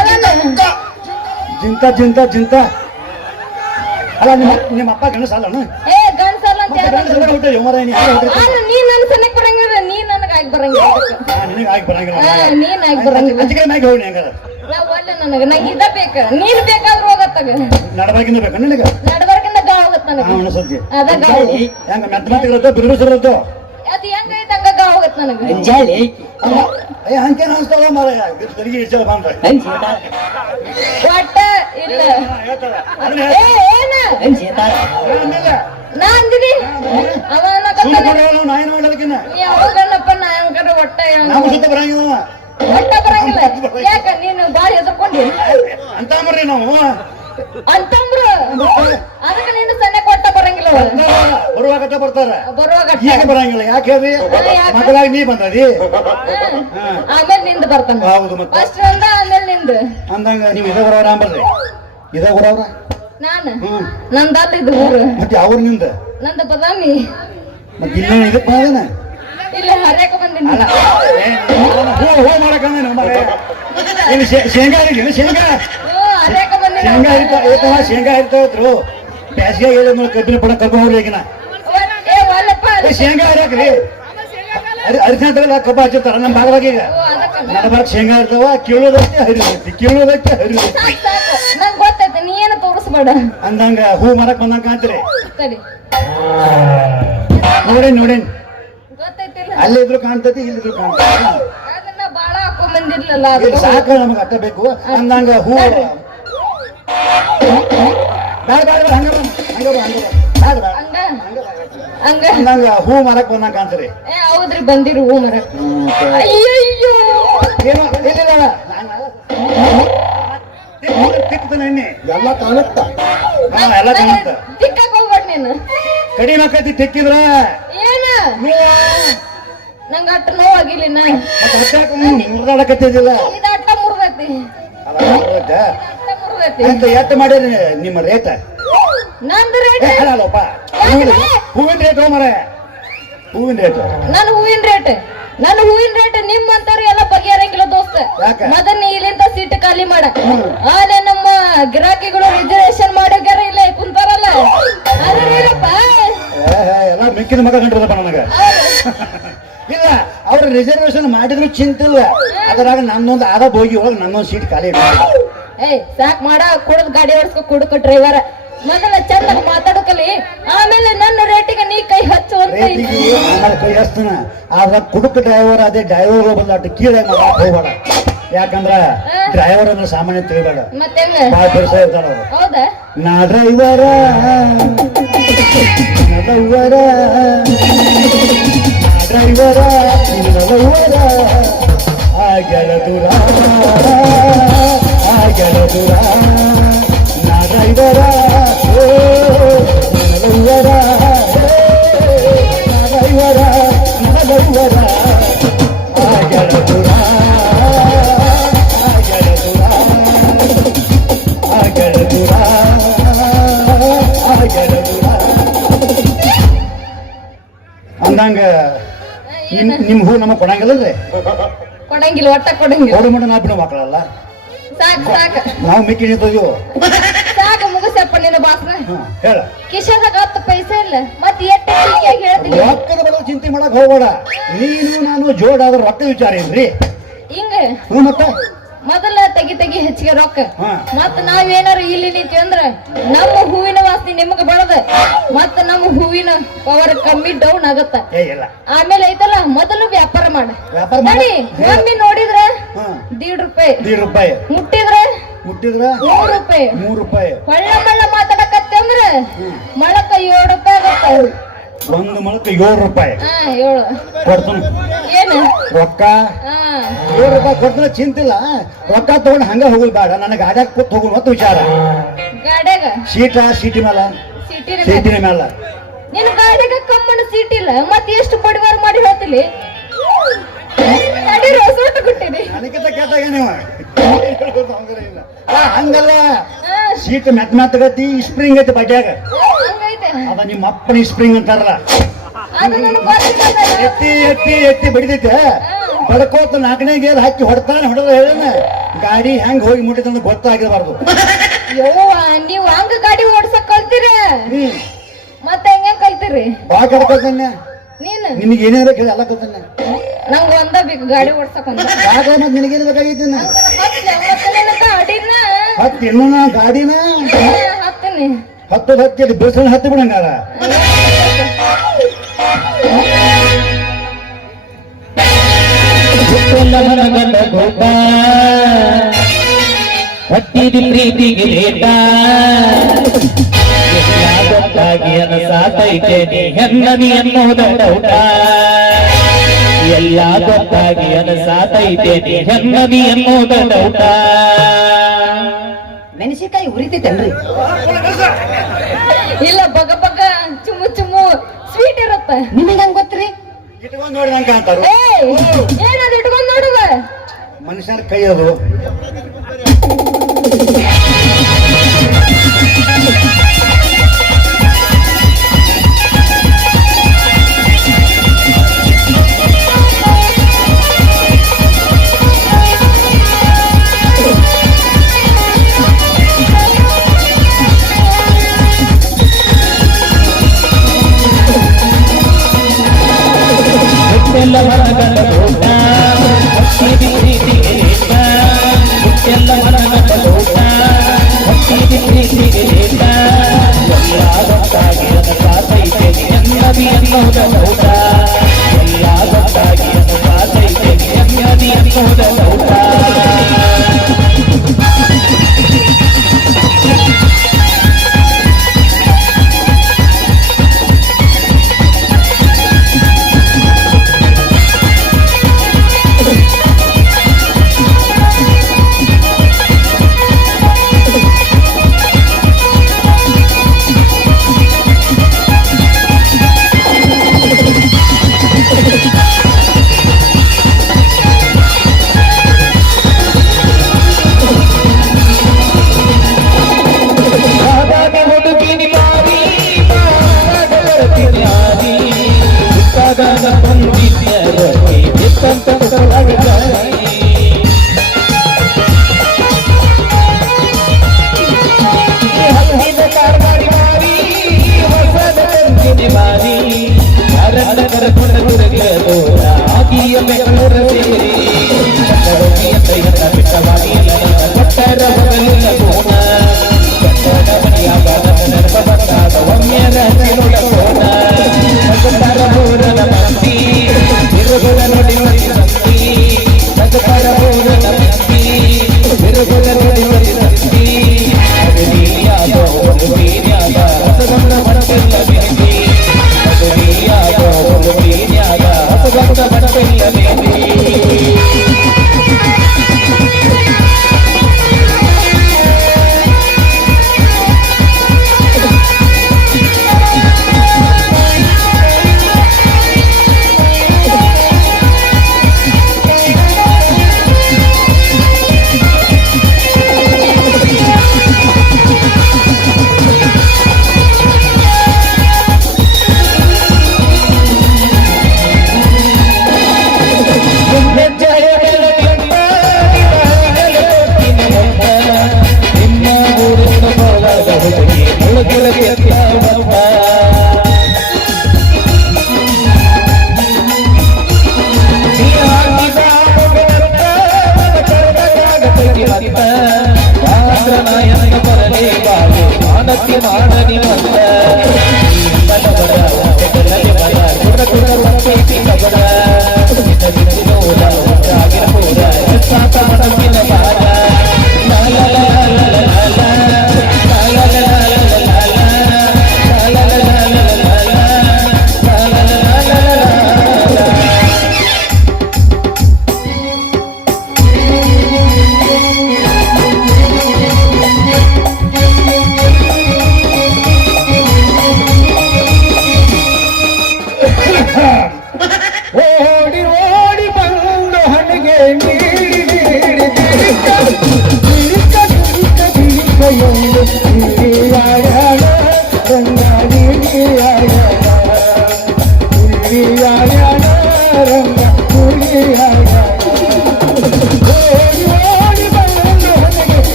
ಜಿಂತ ಜಿಂತ ಜಿಂತ ಅಲ್ಲ ನಿಮ್ಮ ಅಪ್ಪ ಗಂಡಸಲ್ಲನ ಏ ಗಂಡಸಲ್ಲ ಅಂತ ಯಾರು ಗಂಡಸರ ಹುಟ್ಟಿ ಮರ ನೀ ಯಾರು ಹುಟ್ಟಿ ಅಲ್ಲ ನೀನ್ ನನ್ ಸಣ್ಣಕ್ ಬರಂಗಿಲ್ಲ ನೀನ್ ನನಗ ಆಗಿ ಬರಂಗಿಲ್ಲ ಅದಕ್ಕ. ನಿನಗೆ ಆಗಿ ಬರಂಗಿಲ್ಲ ನೀನ್ ಆಗಿ ಬರಂಗಿಲ್ಲ ಅಂಚಿಕೆ ಮ್ಯಾಗ ಹೋಗಿ ಹಂಗಾರ ನಾವ್ ಒಳ್ಳೆ ನನಗ ನಂಗೆ ಇದ ಬೇಕ ನೀನ್ ಬೇಕಾದ್ರೂ ಹೋಗತ್ತಾಗ ನಡಬಾರ್ಕಿಂದ ಬೇಕು ನಿನಗೆ ನಡ್ಬರ್ಕಿಂದ ಗಾಳ ಹೋಗತ್ತ ನನಗ ಅವನ ಸದ್ಯ ಅದ ಗಾಳ ಹೆಂಗ ಮೆತ್ತ ಮೆತ್ತ ಇರುತ್ತೋ ಬಿರುಬಿಸಿರು ಇರುತ್ತೋ ಅದ್ ಹೆಂಗೈತೆ ಹಂಗ ಗಾಳ ಹೋಗತ್ತ ನನಗ ಅಯ್ಯ ಹಂಗೇನು ಅನ್ಸ್ತಾವ ಮಾರ ತೆರಿಗೆ ಇಷ್ಟ ಬಂದ ಒಟ್ಟ ಇಲ್ಲ ಏ ಏನ ನಾ ಅಂದಿನಿ ಅವ ಅನ್ನಕತ್ತಾನೆ ನಾಯಿ ನೋಡೋದಕ್ಕಿನ್ನ ನೀ ಅವಾಗಲ್ಲಪ್ಪ ನಾ ಹಂಗಾರ ಒಟ್ಟ ನಾವು ಸುತ್ತ ಬರಂಗಿಲ್ಲ ಒಟ್ಟ ಬರಂಗಿಲ್ಲ ಯಾಕ ನೀನು ಬಾಳ ಎದ್ರಕೊಂಡಿ ಅಂತ ಬರ್ರಿ ನಾವು ಅಂತಂಬ್ರು ಅದಕ್ಕೆ ನೀನು ಸಣ್ಣ ಕೊಟ್ಟ ಬರಂಗಿಲ್ಲ ಅವ್ರು. ಬರುವಾಗತ್ತ ಬರ್ತಾರ ಬರುವಾಗ ಈಗ ಬರಂಗಿಲ್ಲ ಯಾಕೆ ಹೇಳ್ರಿ ಯಾಕೆ? ಮಕ್ಕಳಾಗಿ ನೀ ಬಂದದಿ ಆಮೇಲೆ ನಿಂದ ಬರ್ತಾನ ಹೌದು ಮತ್ತೆ ಫಸ್ಟ್ ಒಂದ ಆಮೇಲೆ ನಿಂದ ಅಂದಂಗ ನೀವು ಇದ ಬರೋರ ಅಂಬಲ್ರಿ ಇದ ಊರವ್ರ ನಾನು ಹ್ಮ್ ನಂದಲ್ಲ ಇದು ಊರು ಮತ್ತೆ ಅವ್ರ ನಿಂದ ನಂದ ಬದಾಮಿ ಮತ್ತೆ ಇಲ್ಲೇ ಇದಕ್ ಬಂದೇನ ಇಲ್ಲಿ ಹರ್ಯಾಕ ಬಂದಿನಿ ಅಲ್ಲ ಹೂ ಮಾಡಕಂದೇನು ಮರ ಏನು ಶೇಂಗಾ ಇದ್ದೀನಿ ಶೇಂಗಾ ಹರ್ಯಾಕ ಬಂದಿನಿ ಶೇಂಗಾ ಇರ್ತಾವ ಶೇಂಗಾ ಇರ್ತಾವ್ರು ಬ್ಯಾಸಿಗೆ ಹೇಳಿದ ಕಬ್ಬಿನ ಪಡ ಕಬ್ಬು ಹೋಗ್ರಿ ಈಗಿನ ಏ ಒಲ್ಲಪ್ಪ ಶೇಂಗಾ ಹರಿಯಾಕ್ರಿ ಅರಿಸಿನ ಕಬ್ಬು ಹಚ್ಚಿರ್ತಾರ ನಮ್ಮ ಭಾಗದಾಗ ಈಗ ಅದಕ್ಕೆ ನಡಬಾರ್ಕ ಶೇಂಗಾ ಇರ್ತಾವ ಕೀಳೋದಕ್ಕೆ ಹರಿದೈತಿ ಕೀಳೋದಕ್ಕೆ ಹರಿದೈತಿ ಸಾಕ್ ಸಾಕು ನಂಗೆ ಗೊತ್ತೈತೆ ನೀ ಏನು ತೋರಿಸ್ಬೇಡ ಅಂದಂಗ ಹೂ ಮರಕ್ ಬಂದಂಗ ಕಾಣ್ತೀರಿ ಸರಿ ನೋಡೇನ್ ಗೊತ್ತೈತಿಲ್ಲ ಅಲ್ಲಿ ಇದ್ರು ಕಾಣ್ತೈತಿ ಇಲ್ಲಿದ್ರು ಕಾಣ್ತೈತಿ ಅದನ್ನ ಬಾಳ ಹಾಕೊಂಡ್ ಬಂದಿರ್ಲಿಲ್ಲ ಅದು ಇದು ಸಾಕ ನಮಗ್ ಅಟ್ಟ ಬೇಕು ಅಂದಂಗ ಹೂ ಬ್ಯಾಡ ಬ್ಯಾಡ ಹಂಗ ಹಂಗ ಹಂಗ ಅಂದಂಗ ಹೂ ಮರಕ್ ಬಂದಂಗ ಕಾಣ್ತೀರಿ ಏ ಹೌದ್ರಿ ಬಂದಿರು ಹೂ ಮರ ಅಯ್ಯಯ್ಯೋ ಏನೋ ಇಲ್ಲ ತಿಕ್ತಾನೆ ಎಣ್ಣೆ ಎಲ್ಲ ಕಾಣುತ್ತ ಎಲ್ಲ ಕಾಣುತ್ತ ತಿಕ್ಕಕ್ ಹೋಗ್ಬೇಡ ನೀನು ಕಡಿಮೆ ಆಕೈತಿ ತಿಕ್ಕಿದ್ರ ಏನ ನಂಗ ಅಟ್ಟ ನೋವಾಗಿಲ್ಲ ಮುರ್ದಾಡಕತ್ತಿದಿಲ್ಲ ಇದ ಅಟ್ಟ ಮುರ್ದೈತಿ ಅಟ್ಟ ಮುರ್ದೈತಿ ಅಂತ ಎಟ್ಟು ಮಾಡಿರಿ ನಿಮ್ಮ ರೇಟ್ ನಂದು ರೇಟ್ ಅಲ್ಲಪ್ಪ ಹೂವಿನ ರೇಟ್ ಮರ ಹೂವಿನ ರೇಟ್ ನನ್ನ ಹೂವಿನ ರೇಟ್ ನಿಮ್ಮಂತವ್ರು ಎಲ್ಲ ಬಗೆಹರಂಗಿಲ್ಲ ದೋಸ್ತ ಯಾಕ? ಮೊದಲ ಇಲ್ಲಿಂದ ಸೀಟ್ ಖಾಲಿ ಮಾಡ ಆದ್ರೆ ನಮ್ಮ ಗಿರಾಕಿಗಳು ರಿಸರ್ವೇಶನ್ ಮಾಡೋಗ್ಯಾರ ಇಲ್ಲ ಕುಂತಾರಲ್ಲ ಅದ್ರಪ್ಪ ಎಲ್ಲ ಮಿಕ್ಕಿದ ಮಗ ಕಂಡ್ರದಪ್ಪ ನನಗ ಇಲ್ಲ ಅವ್ರ ರಿಸರ್ವೇಶನ್ ಮಾಡಿದ್ರು ಚಿಂತಿಲ್ಲ ಅದ್ರಾಗ ನನ್ನೊಂದು ಆದ ಬೋಗಿ ಒಳಗೆ ನನ್ನೊಂದು ಸೀಟ್ ಖಾಲಿ ಏಯ್ ಸಾಕ್ ಮಾಡ ಕುಡದ್ ಗಾಡಿ ಓಡಿಸ್ಕೊ ಕುಡುಕ ಡ್ರೈವರ್ ಮೊದಲ ಚಂದ ಮಾತಾಡಕಲಿ ಆಮೇಲೆ ನನ್ನ ರೇಟಿಗೆ ನೀ ಕೈ ಹಚ್ಚು ಅಂತ ರೇಟಿಗೆ ಆಮೇಲೆ ಕೈ ಹಚ್ತಾನ ಆದ್ರ ಕುಡುಕ ಡ್ರೈವರ್ ಅದೇ ಡ್ರೈವರ್ ಬಂದ ಅಟ್ಟು ಕೀಳಾಗಿ ಮಾಡಕ್ ಹೋಗ್ಬೇಡ ಯಾಕಂದ್ರ ಡ್ರೈವರ್ ಅಂದ್ರೆ ಸಾಮಾನ್ಯ ತಿಳಿಬೇಡ ಮತ್ತೆ ಬಾಳ ಬಿರ್ಸ ಇರ್ತಾರ ಅವ್ರು ಹೌದಾ ನಾ ಡ್ರೈವರ ನಲವರ ಡ್ರೈವರ ನಲವರ ಆಗ್ಯಾಳ ದೂರ ಆಗ್ಯಾಳ ದೂರ ನಾ ಡ್ರೈವರ ನಲವರ ಡ್ರೈವರ ನಲವರ ಆಗ್ಯಾಳ ದೂರ ಆಗ್ಯಾಳ ದೂರ ಆಗ್ಯಾಳ ದೂರ ಆಗ್ಯಾಳ ದೂರ ಅಂದಂಗ ನಿಮ್ ಹೂ ನಮಗ್ ಕೊಡಂಗಿಲ್ಲನ್ರಿ ಕೊಡಂಗಿಲ್ಲ ಒಟ್ಟ ಕೊಡಂಗಿಲ್ಲ ಕೊಡು ಮಟ ನಾ ಬಿಡೋ ಮಕ್ಕಳಲ್ಲ ಸಾಕ್ ಸಾಕ್ ನಾವು ಮಿಕ್ಕಿ ನಿಂತಿದ್ವು ಸಾಕು ಮುಗಿಸಪ್ಪ ನಿನ್ನ ಬಾಸ್ನ ಹೇಳ ಕಿಶದಾಗ 10 ಪೈಸೆ ಇಲ್ಲ ಮತ್ ಎಷ್ಟು ಟೀಕಿಯಾಗಿ ಹೇಳ್ತೀನಿ ರೊಕ್ಕದ ಬಗ್ಗೆ ಚಿಂತೆ ಮಾಡಕ್ ಹೋಗ್ಬೇಡ ನೀನು ನಾನು ಜೋಡಾದ್ರ ರೊಕ್ಕ ವಿಚಾರ ಏನ್ರಿ ಹಿಂಗ ಹ್ಞೂ ಮತ್ತ ಮೊದಲ ತೆಗಿ ಹೆಚ್ಚಿಗೆ ರೊಕ್ಕ ಹಾ. ಮತ್ ನಾವೇನಾರು ಇಲ್ಲಿ ನಿಂತಿ ಅಂದ್ರ ನಮ್ಮ ಹೂವಿನ ವಾಸನೆ ನಿಮಗ ಬೆಳದ ಮತ್ತ ನಮ್ಮ ಹೂವಿನ ಪವರ್ ಕಮ್ಮಿ ಡೌನ್ ಆಗತ್ತ ಏ ಇಲ್ಲ ಆಮೇಲೆ ಐತಲ್ಲ ಮೊದಲು ವ್ಯಾಪಾರ ಮಾಡ ವ್ಯಾಪಾರ ಮಾಡ ನೋಡಿ ಒಮ್ಮೆ ನೋಡಿದ್ರ ಹಾ 1.5 ರೂಪಾಯಿ ₹1.5 ಮುಟ್ಟಿದ್ರ ಮುಟ್ಟಿದ್ರ 3 ರೂಪಾಯಿ ₹3 ಹೊಳ್ಳ ಮಳ್ಳ ಮಾತಾಡಕತ್ತೆ ಅಂದ್ರ ಮೊಳಕ 7 ರೂಪಾಯಿ ಆಗತ್ತ ಒಂದು ಮೊಳಕ್ಕೆ 7 ರೂಪಾಯಿ ಹಾ ಹೇಳು ಕೊಡ್ತಾನ ಏನು ರೊಕ್ಕ ಹಾ 7 ರೂಪಾಯಿ ಕೊಡ್ತಾನೆ ಚಿಂತಿಲ್ಲ ರೊಕ್ಕ ತಗೊಂಡು ಹಂಗ ಹೋಗುದು ಬೇಡ ನನಗೆ ಗಾಡ್ಯಾಗ ಕೂತ್ ಹೋಗುದು ಮತ್ತು ವಿಚಾರ ಗಾಡ್ಯಾಗ ಸೀಟಿ ಮೇಲೆ ಸಿಟಿನ ಸೀಟಿನ ಮೇಲೆ ನಿನ್ ಗಾಡ್ಯಾಗ ಕಮ್ಮನ ಸೀಟ್ ಇಲ್ಲ ಮತ್ತೆ ಎಷ್ಟು ಬಡವಾರ ಮಾಡಿ ಹೇಳ್ತಿಲಿ ಗಾಡಿ ರೋಸೋಟ ಕೊಟ್ಟಿನಿ ನನಗಿಂತ ಕೇಟಾಗ ನೀವು ಹಂಗಲ್ಲ ಹಾ ಸೀಟ್ ಮೆತ್ತಗತಿ ಸ್ಪ್ರಿಂಗ್ ಐತಿ ಬಡ್ಯಾಗ ಹಂಗೈತೆ ಅದ ನಿಮ್ಮ ಅಪ್ಪನ ಸ್ಪ್ರಿಂಗ್ ಅಂತಾರಲ್ಲ ಅದು ನನಗೆ ಗೊತ್ತಿಲ್ಲ ಎತ್ತಿ ಎತ್ತಿ ಎತ್ತಿ ಬಡಿದೈತೆ ಬಡ್ಕೋತ 4ನೇ ಗೇರ್ ಹಾಕಿ ಹೊಡೆದ ಹೇಳೇನ ಗಾಡಿ ಹೆಂಗ್ ಹೋಗಿ ಮುಟ್ಟಿತಂದ್ರೆ ಗೊತ್ತಾಗಿರಬಾರ್ದು ಯವ್ವ ನೀವ್ ಹಂಗ ಗಾಡಿ ಓಡ್ಸಕ್ ಕಲ್ತೀರ ಮತ್ತೆ ಹೆಂಗ ಕಲ್ತೀರಿ ಬಾ ಕಳ್ಕೊಳ್ತಾನೆ ನೀನ್ ನಿನಗೆ ಏನಾರ ಕೇಳಿ ಎಲ್ಲ ಕಲ್ತಾನೆ ನಂಗ್ ಒಂದ ಬೇಕು ಗಾಡಿ ಓಡ್ಸಕ್ ಒಂದ ಯಾಕ ಮತ್ತೆ ನಿನಗೇನು ಬೇಕಾಗೈತಿ ಗಾಡಿನ ಹತ್ತಿ ಇನ್ನೂ ನಾ ಗಾಡಿನ ಹತ್ತನಿ ಹತ್ತಿ ಬಿಸಿಲು ಹತ್ತಿ ಬಿಡಂಗಾರ ಹಟ್ಟಿದ ಪ್ರೀತಿಗೆ ಲೇಟ ಗೊತ್ತಾಗಿ ಅನಸಾತೈತೆ ಹೆನ್ನದಿ ಅನ್ನೋದ ಡೌಟ ಎಲ್ಲ ಗೊತ್ತಾಗಿ ಅನಸಾತೈತೆ ಹೆನ್ನದಿ ಅನ್ನೋದ ಡೌಟ ಮೆಣಸಿನಕಾಯಿ ಉರಿತೈತೇನ್ರಿ ಇಲ್ಲ ಬಗ ಬಗ ಚುಮ್ಮು ಚುಮ್ಮು ಸ್ವೀಟ್ ಇರತ್ತ ನಿಮಗೆ ಹಂಗ ಗೊತ್ತ್ರಿ ಇಟ್ಕೊಂಡ್ ನೋಡಿ ನಂಗೆ ಅಂತಾರ ಏನದು ಇಟ್ಕೊಂಡ್ ನೋಡುವ ಮನುಷ್ಯನ ಕೈ ಅದು ಎಲ್ಲ ಮರಗಂಡ ಊಟ ಹತ್ತಿದ ಪ್ರೀತಿಗೆ ಲೇಟ ಎಲ್ಲ ಮರಗಂಡ ಊಟ ಹತ್ತಿದ ಪ್ರೀತಿಗೆ ಲೇಟ ಎಲ್ಲ ಗೊತ್ತಾಗಿ ಅನಸಾತೈತೆ ನೆಮ್ಮದಿ ಅನ್ನೋದ ಡೌಟ ಎಲ್ಲ ಗೊತ್ತಾಗಿ ಅನಸಾತೈತೆ ನೆಮ್ಮದಿ ಅನ್ನೋದ ಡೌಟ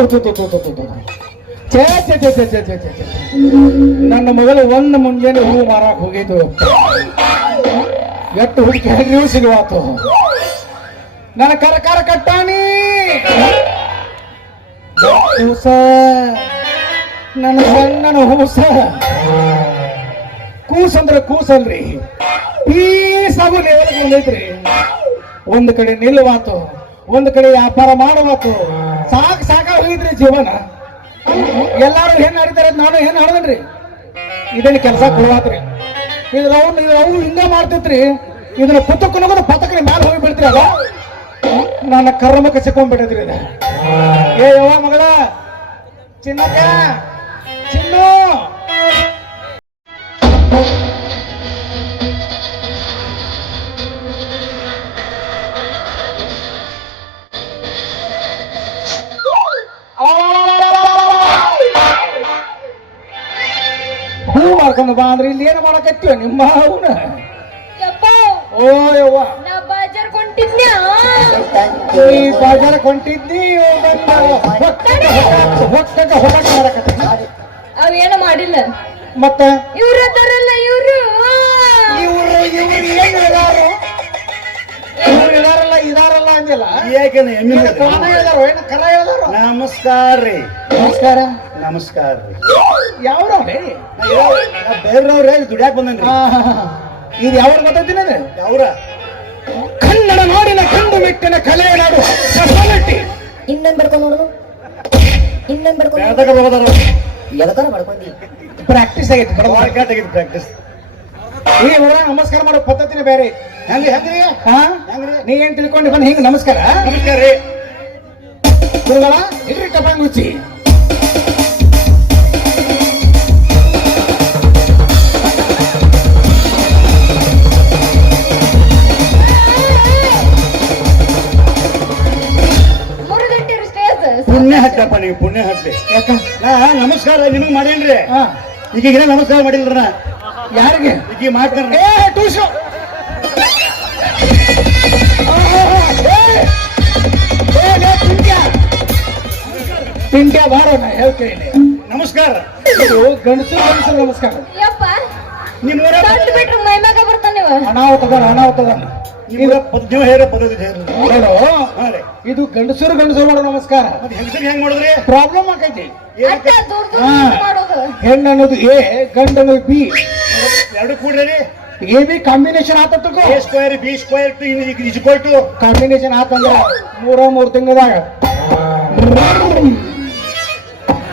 ಛೇ ಛೇ ಛೇ ಛೇ ಛೇ ಛೇ ಛೇ ಛೇ. ನನ್ನ ಮಗಳು ಒಂದು ಮುಂಜಾನೆ ಹೂ ಮಾರಾಕ್ ಹೋಗಿದ್ದು ಎಷ್ಟು ಹುಡುಕಿ ಹೆಂಗ್ರಿಯೂ ಸಿಗುವಾತು ನನ್ನ ಕರಕಾರ ಕಟ್ಟಾಣಿ ಹೂಸ ನನ್ನ ಸಣ್ಣನ ಹೂಸ ಕೂಸಂದ್ರ ಕೂಸಲ್ರಿ ಪೀಸಾಗು ಲೆವೆಲ್ಗೆ ಬಂದೈತ್ರಿ. ಒಂದು ಕಡೆ ನಿಲ್ಲುವಾತು, ಒಂದು ಕಡೆ ವ್ಯಾಪಾರ ಮಾಡುವಾತು, ಸಾಕ ಹೋಗಿದ್ರಿ ಜೀವನ. ಎಲ್ಲಾರು ಹೆಣ್ಣು ಆಡಿದಾರೆ, ನಾನು ಹೆಣ್ಣು ಆಡದನ್ರಿ. ಇದನ್ನ ಕೆಲಸ ಕೊಡುವಾತ್ರಿ. ಇದ್ರ ಅವು ಹಿಂಗ ಮಾಡ್ತೈತ್ರಿ. ಇದನ್ನ ಪುತ್ತಕ್ಕನಗೋದು ಪತಕನ ಮ್ಯಾಲ ಹೋಗಿ ಬಿಡ್ತೀರಿ. ಅದ ನನ್ನ ಕರ್ಮಕ್ಕೆ ಸಿಕ್ಕೊಂಡ್ಬಿಟ್ಟೈತ್ರಿ ಇದು. ಏ ಯವ್ವ ಮಗಳ ಚಿನ್ನಕ್ಕ ಚಿನ್ನು ಹೂ ಮಾಡ್ಕೊಂಡು ಬಾ ಅಂದ್ರೆ ಇಲ್ಲಿ ಏನು ಮಾಡಕತ್ತೀವ ನಿಮ್ಮ ಹೂನ. ಯಪ್ಪ ಓ ಯವ್ವ ನಾ ಬಾಜಾರ್ ಕೊಂಡಿದ್ನ್ಯಾ ಈ ಬಾಜಾರ ಕೊಂಡಿದ್ದಿ ಹೊಟ್ಟಕ ಹೊರಟ ಮಾಡಕತ್ತಿ ಅವೇನು ಮಾಡಿಲ್ಲ. ಮತ್ತ ಇವ್ರ ಅದಾರಲ್ಲ ಇವ್ರು ಇವ್ರು ಏನ್ ಇದಾರು ಇವ್ರು ಇದಾರಲ್ಲ ಇದಾರಲ್ಲ ಅಂದಿಲ್ಲ. ಯಾಕೆ ಕೋಣ ಹೇಳ್ದಾರೋ ಏನು ಕರ ಹೇಳ್ದಾರೋ? ನಮಸ್ಕಾರ ರೀ. ನಮಸ್ಕಾರ ನಮಸ್ಕಾರ ರೀ. ಯಾವ್ರವ್ರಿ? ಬೇರೆಯವ್ರೆ ದುಡ್ಯಾಕ್ ಬಂದನ್ರಿ. ಇದು ಯಾವ್ರ ಗೊತ್ತಿನ ಯಾವ್ರ ಕನ್ನಡ ನಾಡಿನ ಕಂಡು ಮೆಟ್ಟಿನ ಕಲೆಯ ನಾಡು ಕಸಲಟ್ಟಿ. ಇನ್ನೊಂದ್ ಬಡ್ಕೊಂಡು ನೋಡು, ಇನ್ನೊಂದ್ ಬಡ್ಕೊಂಡು ಬೇಡದಾಗ ಬರೋದಾರ ಎದಕಾರ ಬಡ್ಕೊಂಡಿ. ಪ್ರಾಕ್ಟೀಸ್ ಆಗೈತಿ ಆಗಿದ್ದು ಪ್ರಾಕ್ಟೀಸ್. ಈ ಊರ ನಮಸ್ಕಾರ ಮಾಡೋ ಪದ್ಧತಿನೇ ಬೇರೆ. ಹೆಂಗ್ರಿ ಹಾ ನೀ ಏನ್ ತಿಳ್ಕೊಂಡು ಬಂದ್ ಹಿಂಗ ನಮಸ್ಕಾರ ನಮಸ್ಕಾರ ರೀ. ಗುರುಗಳ ಇಲ್ರಿ ಟಪಾಂಗ್ ಹುಚ್ಚಿ. ಮುರಿದಿಟ್ಟಿರು ಸ್ಟೇಜ್. ಪುಣ್ಯ ಹಚ್ಚಪ್ಪ ನೀವು, ಪುಣ್ಯ ಹಚ್ಚಿ. ಯಾಕ ನಾ ನಮಸ್ಕಾರ ನಿಮಗ್ ಮಾಡೇನ್ರಿ. ಹಾ ಈಗೀಗ ನಮಸ್ಕಾರ ಮಾಡಿಲ್ರಿ ನಾ. ಯಾರಿಗೆ? ಈಗ ಮಾಡ್ತಾರ ಏ ಟೂಸು ಪಿಂಟ್ಯಾ ಬಾರೋ ನಾ ಹೇಳ್ತೇನೆ. ನಮಸ್ಕಾರ. ಇದು ಗಂಡಸರು ನಮಸ್ಕಾರ. ಯಪ್ಪ ನಿಮ್ಮ ದೊಡ್ಡ ಬಿಟ್ರು ಮೈ ಮ್ಯಾಗ ಬರ್ತಾನ ನೀವು. ಅನಾಹುತದಾನ ನೀವು ಹೇರ ಪದ್ಧತಿ ಹೇಳಿ. ನೋಡು ಹಾ ರೀ. ಇದು ಗಂಡಸರು ಮಾಡೋ ನಮಸ್ಕಾರ. ಮತ್ತೆ ಹೆಂಗಸರಿಗೆ ಹೆಂಗ್ ಮಾಡಿದ್ರಿ? ಪ್ರಾಬ್ಲಮ್ ಆಕೈತಿ. ಅಟ್ಟ ದೂರ ದೂರ ಹಾ. ಮಾಡೋದು. ಹೆಣ್ಣು ಅನ್ನೋದು ಎ, ಗಂಡ ಅನ್ನೋದು ಬಿ. ಎರಡು ಕೂಡ್ರಿ. ಎ ಬಿ ಕಾಂಬಿನೇಷನ್ ಆತಕ್ಕೋ. A square B square two equal to combination ಆತಂದ್ರ ಮೂರು ತಿಂಗಳದಾಗ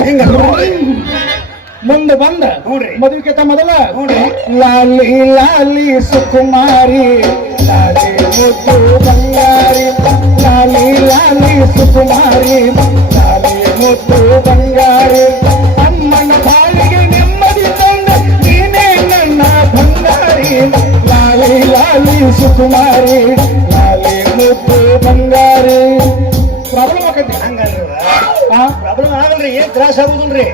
ಹಿಂಗ ಮುಂದೆ ಬಂದ ನೋಡ್ರಿ. ಮದುವೆಕ್ಕಿಂತ ಮೊದಲ ನೋಡ್ರಿ. ಲಾಲಿ ಲಾಲಿ ಸುಕುಮಾರಿ, ಲಾಲಿ ಮುದ್ದು ಬಂಗಾರಿ, ಲಾಲಿ ಲಾಲಿ ಸುಕುಮಾರಿ, ಲಾಲಿ ಮುದ್ದು ಬಂಗಾರಿ, ಅಮ್ಮನ ಬಾಳಿಗೆ ನೆಮ್ಮದಿ ತಂದ ನೀನೇ ನನ್ನ ಬಂಗಾರಿ, ಲಾಲಿ ಲಾಲಿ ಸುಕುಮಾರಿ, ಲಾಲಿ ಮುದ್ದು ಬಂಗಾರಿ. ಪ್ರಾಬ್ಲಮ್ ಆಕೈತಿ. ಹಂಗಲ್ರಿ ಆ ಪ್ರಾಬ್ಲಮ್ ಆಗಲ್ರಿ. ಏನ್ ತ್ರಾಸ ಆಗುದಿಲ್ರಿ.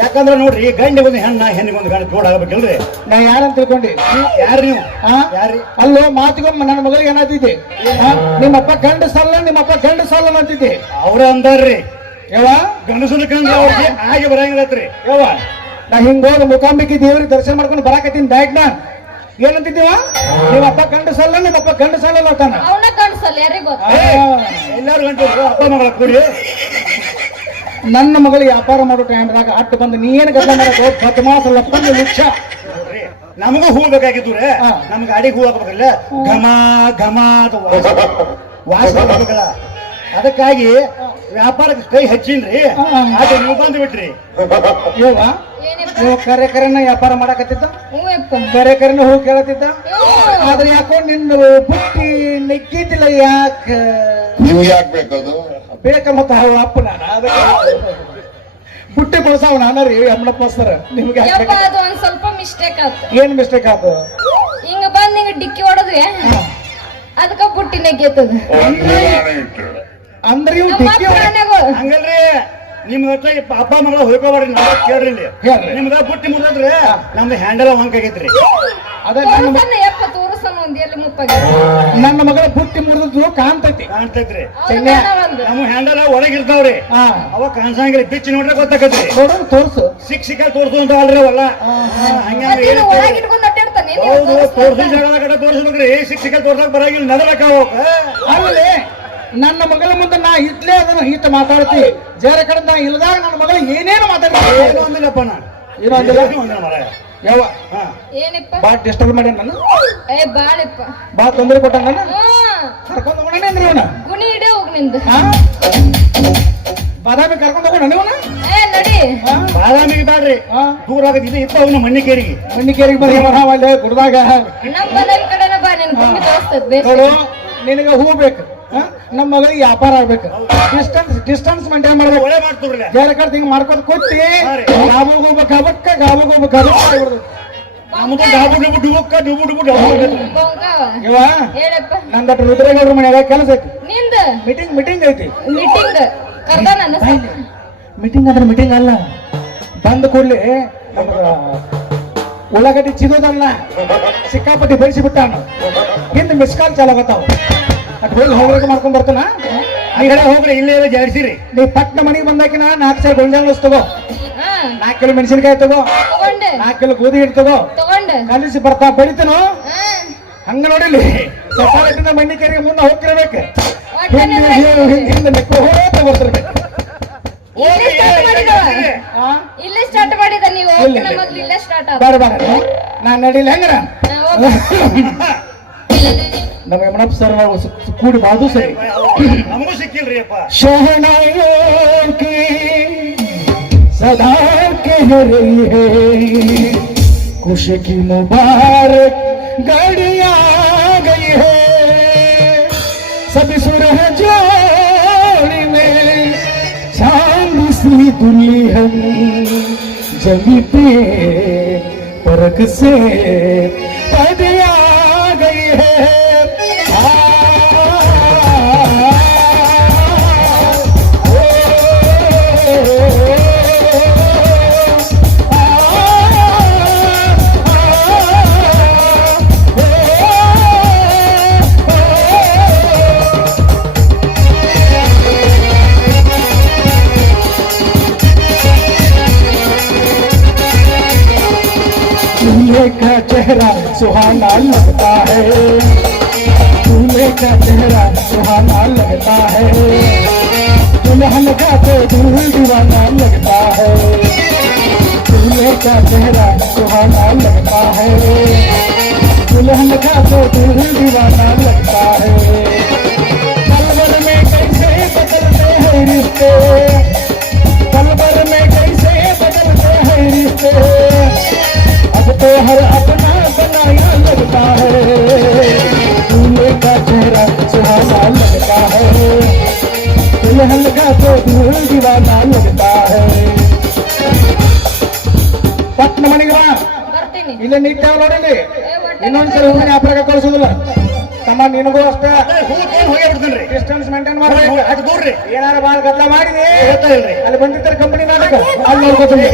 ಯಾಕಂದ್ರ ನೋಡ್ರಿ, ಗಂಡಿಗೊಂದು ಹೆಣ್ಣ ಹೆಣ್ಣಿಗೊಂದು ಗಂಡ ಜೋಡ್ ಆಗ್ಬೇಕಲ್ರಿ. ನಾ ಯಾರಂತ ತಿಳ್ಕೊಂಡಿ? ಯಾರು ನೀವು? ಆ? ಯಾರ್ರಿ? ಅಲ್ಲೋ ಮಾತಿಗೊಮ್ಮೆ ನನ್ನ ಮಗಳಿಗೆ ಏನಾದಿದ್ದೆ, ನಿಮ್ಮಪ್ಪ ಗಂಡ ಸಲ್ಲ, ನಿಮ್ಮಪ್ಪ ಗಂಡ ಸಲ್ಲ ಅಂತಿದ್ದೆ. ಅವ್ರ ಅಂದಾರ್ರಿ ಯಾವ ಗಂಡಸನ ಕಂಡ್ರೆ ಅವ್ರಿಗೆ ಹಾಗೆ ಬರಂಗಿಲ್ಲತ್ರಿ. ಯಾವ ನಾ ಹಿಂಗೋದ ಮುಖಾಂಬಿಕೆ ದೇವ್ರಿಗೆ ದರ್ಶನ ಮಾಡ್ಕೊಂಡು ಬರಾಕತ್ತೀನಿ ಬ್ಯಾಗ್ನ. ಏನಂತಿದ್ದೀವ? ನಿಮ್ಮಪ್ಪ ಗಂಡ ಸಲ್ಲ, ನಿಮ್ಮಪ್ಪ ಗಂಡ ಸಲ್ಲ ಅಂತಾನ. ಅವನ ಕಣ್ಸಲ್ಲ ಯಾರಿಗ್ ಗೊತ್ತ. ಎಲ್ಲಾರು ಗಂಟು ಅಪ್ಪ ಮಗಳ ಕೂಡಿ ನನ್ನ ಮಗಳು ವ್ಯಾಪಾರ ಮಾಡೋ ಟೈಮ್ದಾಗ ಅಟ್ಟು ಬಂದು ನೀ ಏನು ಗದ್ದ ಮಾಡೋದು ಬದಮಾಸ ಲಪ್ಪಂದು ಲುಕ್ಷ. ನೋಡ್ರಿ, ನಮಗೂ ಹೂ ಬೇಕಾಗಿದ್ದು ರೀ. ನಮ್ ಗಾಡಿಗೆ ಹೂ ಹಾಕ್ಬೇಕಲ್ಲ, ಘಮ ಘಮ ಅಂತ ವಾಸ ಬರ್ಬೇಕಲ್ಲ. ಅದಕ್ಕಾಗಿ ವ್ಯಾಪಾರಕ್ಕೆ ಕೈ ಹಚ್ಚಿನ್ರಿ. ಅದು ನೀವು ಬಂದು ಬಿಟ್ರಿ. ಇವ ಏನಿಪ್ಪ? ಇವ ಕರೆ ಕರೆನ ವ್ಯಾಪಾರ ಮಾಡಕತ್ತಿದ್ದ, ಹ್ಞೂ ಯಪ್ಪ. ಕರೆ ಕರೆನ ಹೂ ಕೇಳತ್ತಿದ್ದ. ಹ್ಞೂ. ಆದ್ರೆ ಯಾಕೋ ನಿನ್ನ ಬುಟ್ಟಿ ನೆಗ್ಗಿದ್ದಿಲ್ಲ. ಯಾಕ ನಿಮ್ಗೆ ಯಾಕೆ ಬೇಕದು? ಬೇಕ ಮತ್ತ ಅವ್ರ ಅಪ್ಪ ನಾನು ಅದಕ್ಕೆ ಬುಟ್ಟಿ ಕೊಡ್ಸಾವ ನಾನು ರೀ ಅಮ್ಮನಪ್ಪ ಸರ್. ನಿಮ್ಗೆ ಯಪ್ಪ ಅದು ಒಂದ್ ಸ್ವಲ್ಪ ಮಿಸ್ಟೇಕ್ ಆಯ್ತು. ಏನ್ ಮಿಸ್ಟೇಕ್ ಆಯ್ತು? ಹಿಂಗ ಬಂದ್ ಹಿಂಗ ಡಿಕ್ಕಿ ಹೊಡದ್ವಿ, ಅದಕ್ಕ ಬುಟ್ಟಿ ನೆಗೆತದ. ಒಂದೇ ಇಟ್ಟು ಅಂದ್ರೆ ಇವ್ ನಮ್ಮ ಡಿಕ್ಕಿ ಪ್ರಾಣಿಗಳು ಹಂಗಲ್ರಿ. ನಿಮ್ ಹತ್ರ ಅಪ್ಪ ಮಗಳ ಹೋಯ್ಕೋಬಾರ್ರಿ. ನಾವ್ ಕೇಳ್ರಿ ಇಲ್ಲಿ. ಹೇಳ್ರಿ. ನಿಮ್ದ ಬುಟ್ಟಿ ಮುರಿದ್ರೆ ನಮ್ದು ಹ್ಯಾಂಡಲ್ ವಂಕ್ ಆಗೈತ್ರಿ. ಅದ ನನ್ನ ತೋರ್ಸನ್ನ ಯಪ್ಪ ತೋರ್ಸನ್ನ ಒಂದ್ ಎಲ್ಲಿ ಮುಪ್ಪಾಗಿ ನನ್ನ ಮಗಳ ಬುಟ್ಟಿ ಮುರಿದು ಕಾಣ್ತೈತಿ. ಕಾಣ್ತೈತ್ರಿ ಚೆನ್ನೆ. ಒಂದು ನಮ್ಮ ಹ್ಯಾಂಡಲ್ ಒಳಗಿರ್ತಾವ್ರಿ ಹಾ ಅವ ಕಾಣ್ಸಂಗಿಲ್ಲ ಬಿಚ್ಚಿ ನೋಡ್ರೆ ಗೊತ್ತಾಕತ್ರಿ ನೋಡೋಣ ತೋರ್ಸು. ಸಿಕ್ಕ ತೋರ್ಸು ಅಂತ ಅಲ್ರಿ ಅವಲ್ಲ ಹಂಗ ಒಳಗೆ ಇಟ್ಕೊಂಡು ಅಡ್ಡಾಡ್ತಾನೆ ಹೌದು ತೋರ್ಸಿ ಜಾಗದ ಕಡೆ ತೋರ್ಸ್ಬೇಕ್ರಿ ಸಿಕ್ಕ ತೋರ್ಸಕ್ ಬರಂಗಿಲ್ಲ ನಗಲಕ್ಕ ಹೋಗ ಆಮೇಲೆ ನನ್ನ ಮಗಳ ಮುಂದೆ ನಾ ಇಟ್ಲೇ ಅದನ್ನ ಹಿಟ್ಟು ಮಾತಾಡ್ತಿ ಜರ ಕಡೆ ನಾ ಇಲ್ದಾಗ ನನ್ನ ಮಗಳ ಏನೇನು ಮಾತಾಡ್ತೀನಿ ಏನು ಅಂದಿಲ್ಲಪ್ಪ ನಾ ಏನೋ ಅಂದಿಲ್ಲ ಒಂದಿನ ಮರ ಯಾವ ಹಾ ಏನಪ್ಪ ಬಾ ಡಿಸ್ಟರ್ಬ್ ಮಾಡಿ ನಾನು ಏ ಬಾಳಪ್ಪ ಬಾ ತೊಂದರೆ ಕೊಟ್ಟ ನಾನು ಹ್ಮ್ ಕರ್ಕೊಂಡು ಹೋಗೋಣ ಅಂದ್ರೆ ಇವನ ಗುಣಿ ಇಡೇ ಹೋಗ್ ನಿಂದು ಬಾದಾಮಿ ಕರ್ಕೊಂಡು ಹೋಗೋಣ ಇವನ ಏ ನಡಿ ಬಾದಾಮಿಗೆ ಬ್ಯಾಡ್ರಿ ದೂರ ಆಗದ್ ಇದು ಇತ್ತ ಅವನ ಮಣ್ಣಿಕೇರಿಗೆ ಮಣ್ಣಿಕೇರಿಗೆ ಬರೀ ಮರಾವಲ್ಲಿ ಗುಡ್ದಾಗ ನಮ್ ಬದಲ್ ಕಡೆನ ಬಾ ನಿನ್ ಗುಮ್ಮಿ ತೋರಿಸ್ತದ ಬೇಸ್ ನೋಡು ನಿನಗೆ ಹೂ ಬೇಕು ನಮ್ಮ ಮಗಳಿಗೆ ವ್ಯಾಪಾರ ಆಗ್ಬೇಕು ಡಿಸ್ಟನ್ಸ್ ಮೇಂಟೈನ್ ಮಾಡ್ಬೇಕು ಒಳ್ಳೆ ಮಾಡ್ತೀವ್ರಲ್ಲ ಜರ ಕಡೆ ಹಿಂಗ್ ಮಾಡ್ಕೊತ ಕೊಟ್ಟಿ ಗಾಬುಗ್ ಹೋಗ್ಬೇಕು ಹಬಕ್ಕ ಗಾಬುಗ್ ಹೋಗ್ಬೇಕು ಹಬಕ್ಕ ಆಗ್ಬಿಡ್ದು ನಮ್ದು ಡಾಬು ಡುಬು ಡುಬುಕ್ಕ ಡುಬು ಡುಬು ಡಬು ಕೊಂಕವ ಇವ ಹೇಳಪ್ಪ ನಂದಟ್ಟು ರುದ್ರೇಗೌಡ್ರ ಮನ್ಯಾಗ ಕೆಲಸ ಐತಿ ನಿಂದ ಮೀಟಿಂಗ್ ಐತಿ ಮೀಟಿಂಗ್ ಕರ್ದ ನನ್ನ ಮೀಟಿಂಗ್ ಅಂದ್ರೆ ಮೀಟಿಂಗ್ ಅಲ್ಲ ಬಂದ ಕೂಡ್ಲೆ ನಮಗ ಉಳ್ಳಾಗಡ್ಡಿ ಚಿಗೋದಲ್ಲ ಸಿಕ್ಕಾಪಟ್ಟಿ ಬೆಳೆಸಿ ಬಿಟ್ಟಾನ ಹಿಂದೆ ಮಿಸ್ ಕಾಲ್ ಚಾಲಾಗತ್ತಾವ ಅದ್ ಹೋಗಿ ಹೋಗ್ಬೇಕು ಮಾಡ್ಕೊಂಡ್ ಬರ್ತಾನ ಈ ಕಡೆ ಹೋಗ್ರಿ ಇಲ್ಲೇ ಜಾಡಿಸಿರಿ ನೀ ಪಟ್ನ ಮನೆಗೆ ಬಂದಾಕಿನ 4 ಸಾವಿರ ಗೊಂಜಾಳ ತಗೋ ಹಾ 4 ಕಿಲೋ ಮೆಣಸಿನ್ಕಾಯಿ ತಗೋ ತಗೊಂಡೆ 4 ಕಿಲೋ ಗೋಧಿ ಹಿಟ್ಟು ತಗೋ ತಗೊಂಡೆ ಕಲಿಸಿ ಬರ್ತಾ ಬೆಳಿತನೋ ಹಾ ಹಂಗ ನೋಡಿಲಿ ಸೊಸಾಲಿಟಿನ ಮಣ್ಣಿಕೇರಿಗೆ ಮುಂದೆ ಹೋಗ್ತಿರ್ಬೇಕು ಒಟ್ಟನೆ ಹಿಂದೆ ನೆಕ್ಕು ಹೋಗ್ತಾ ಬರ್ತಿರ್ಬೇಕು ಇಲ್ಲೇ ಸ್ಟಾರ್ಟ್ ಮಾಡಿದವ ಇಲ್ಲೇ ಸ್ಟಾರ್ಟ್ ಮಾಡಿದ ನೀವು ಹೋಗ್ತಿನ ಮೊದ್ಲು ಇಲ್ಲೇ ಸ್ಟಾರ್ಟ್ ಆದ ಬಾರ ಬಾರ ನಾನ್ ನಡಿಲ್ಲ ಹೆಂಗರ ನಮ್ಮ ಯಮನಪ್ಪ ಸರ್ ಕೂಡಿ ಬಾದು ಸರಿ ನಮಗೂ ಸಿಕ್ಕಿಲ್ರಿ ಅಪ್ಪ शहनाइयों की सदा कह रही है खुशी की मुबारक घड़ी आ गई है सभी सुरह जोड़ी में चांद सी दुल्हन जमी पे परख से पद आ गई है दूल्हे का चेहरा सुहाना लगता है दूल्हे का चेहरा सुहाना लगता है दुल्हन का तो दिल दीवाना लगता है दूल्हे का चेहरा सुहाना लगता है दुल्हन का तो दिल दीवाना लगता है पलवर में कैसे बदलते हैं रिश्ते पलवर में कैसे बदलते हैं रिश्ते अब तो हर अपना बनाया लगता है दूल्हे का चेहरा सुहाना लगता है दुल्हन का तो दिल दीवाना लगता है ಪಟ್ನ ಮನೆಗೆ ಬಾ ಬರ್ತೀನಿ ಇಲ್ಲ ನಿಂತಾವ ನೋಡಿಲಿ ಏ ಒಟ್ಟೆ ಇನ್ನೊಂದ್ಸಲ ಹೂವಿನ ವ್ಯಾಪಾರ ಕಳಿಸೋದಿಲ್ಲ ತಮ್ಮ ನಿನಗೂ ಅಷ್ಟೇ ಹೂ ತೊಗೊಂಡ್ ಹೋಗೇ ಬಿಡ್ತೇನ್ರಿ ಡಿಸ್ಟೆನ್ಸ್ ಮೇಂಟೈನ್ ಮಾಡ್ಬೇಕು ಅದು ದೂರ್ರಿ ಏನಾರ ಬಾಳ ಗದ್ದಲ ಮಾಡಿದೆ ಗೊತ್ತಾ ಇಲ್ರಿ ಅಲ್ಲಿ ಬಂದಿರ್ತಾರೆ ಕಂಪನಿ ನಾಟಕ ಅಲ್ಲಿ ನೋಡ್ಕೊತೀನಿ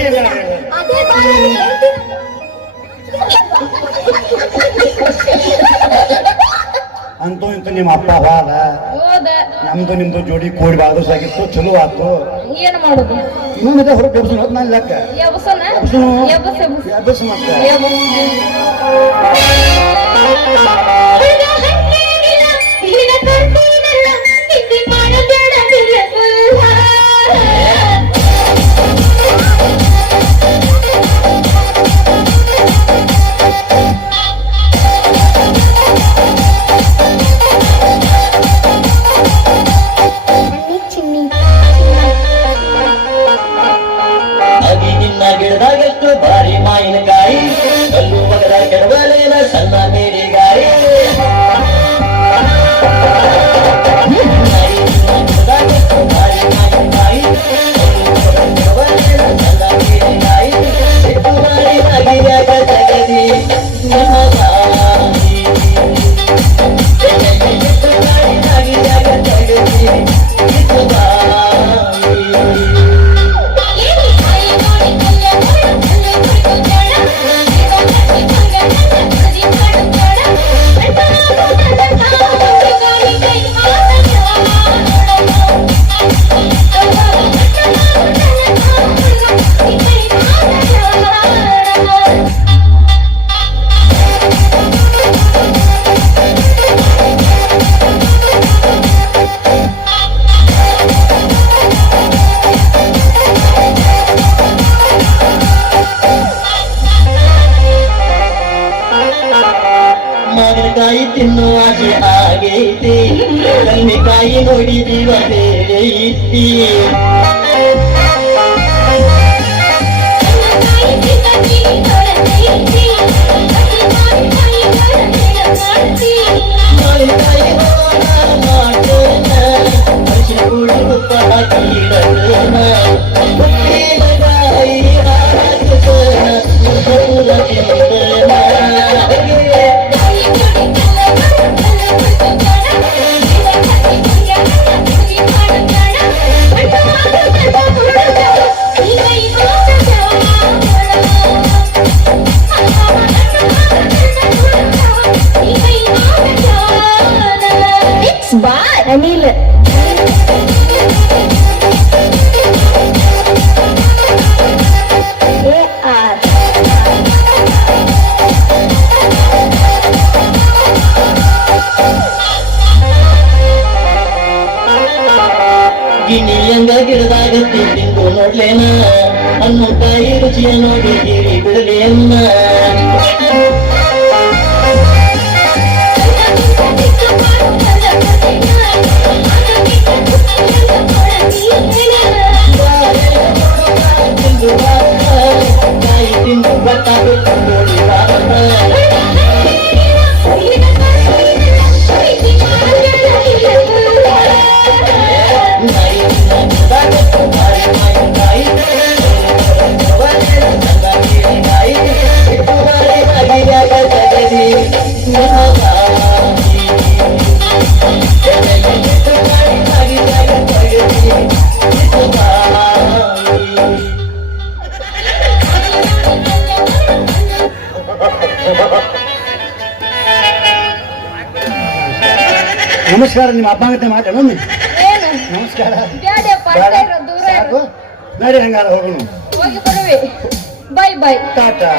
ಅದೇ ಬಾಳ ಹೇಳ್ತೀನಿ ಅಂತೂ ಇಂತೂ ನಿಮ್ಮ ಅಪ್ಪ ಹೋದ ಹೋದ ನಮ್ದು ನಿಮ್ದು ಜೋಡಿ ಕೋಡಿ ಬಾದರ್ಸ್ ಆಗಿತ್ತು ಚಲೋ ಆತು ಏನ್ ಮಾಡುದು ಇನ್ನೊಂದು ಹೊರಗೆ ಎಬ್ಸು ಹೋದ್ ನಾನು ಲೆಕ್ಕ ಎಬ್ಸನ ಎಬ್ಸು. ಎಬ್ಸ್ ಎಬ್ಸ್ ಎಬ್ಸ್ ಮತ್ತೆ ಚಿನ್ನಿ ಅಗಿ ನಿನ್ನ ಗಿಡದಾಗೆಷ್ಟು ಭಾರಿ ಮಾವಿನಕಾಯಿ ಕಲ್ಲು ಮಗದ ಕೆಡವಲೇನ ಸಣ್ಣ ಮೇರಿಗಾಯಿ ಮಾವಿನಕಾಯಿ ನೋಡಿದೀವ ಬೇರೆ ಇತ್ತಿ ಮಾವಿನಕಾಯಿ ಹೋಳ ಮಾಡೋಣ ಅರಿಶಿನ ಪುಡಿ ತುಪ್ಪ ಹಾಕಿ ಇಡೋಣ ಉಪ್ಪಿನಕಾಯಿ ಹಾಕೋಣ ಪೂರ ತಿನ್ನೋಣ ಅನಿಲ್ AR ಗಿಣಿಯಂಗ ಗಿಡದಾಗ ತಿಂದು ನೋಡ್ಲೇನ ಅನ್ನು ಕಾಯಿ ರುಚಿಯ ನೋಡಿ ಗಿರಿ ಬಿಡಲೇನ ಕಾಯಿ ತಿಂದು ಗೊತ್ತಾಗುತ್ತೆ ನೋಡಿ ನಮಸ್ಕಾರ. ನಿಮ್ಮ ಅಪ್ಪಂಗತೆ ಮಾತಾಡೋಣ. ಏನು ನಮಸ್ಕಾರ. ಬ್ಯಾಡ್ಯಪ್ಪ, ಅಷ್ಟೇ ಇರು, ದೂರ ಇರು. ಸಾಕು ನಡಿ, ಹಂಗಾರ ಹೋಗೋಣ. ಹೋಗಿ ಬರುವೆ. Bye bye. ಟಾಟಾ.